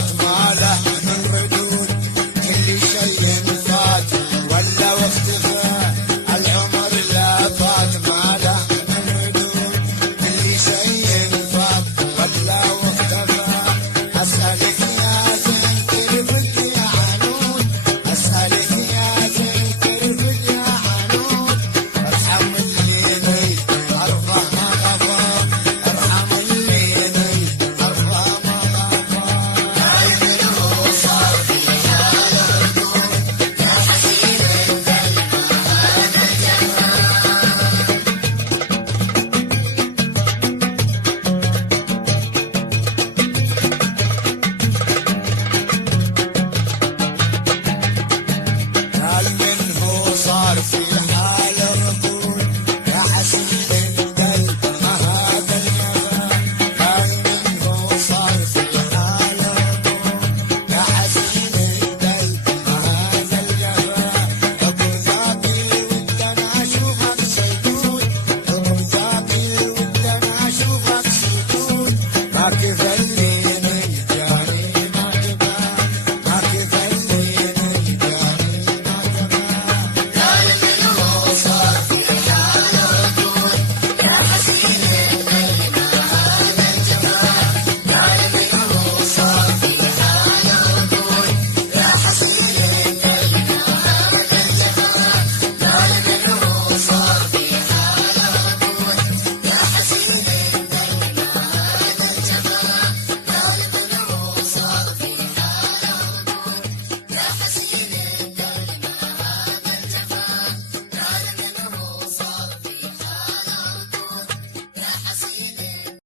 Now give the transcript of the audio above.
فات ما له من ردود، كل شيء فات ولا واختفى، العمر لا فات ما له من ردود، كل شيء فات ولا واختفى. أسألك يا زين كيفك يا عنود، أسألك يا زين كيفك يا عنود، ارحم الليلي أرفع ما غفى، ارحم الليلي أرفع ما غفى. دايم هو صار في حاله ردود، يا حبيب القلب هذا دايم هو صار في حاله ردود، يا حسيب القلب ما هذا الجفا. دايم هو صار في حاله ردود، يا حسيب القلب ما هذا الجفا. ابو ذابي ود انا اشوفك سدود، ابو ذابي ود انا اشوفك سدود، ما كفى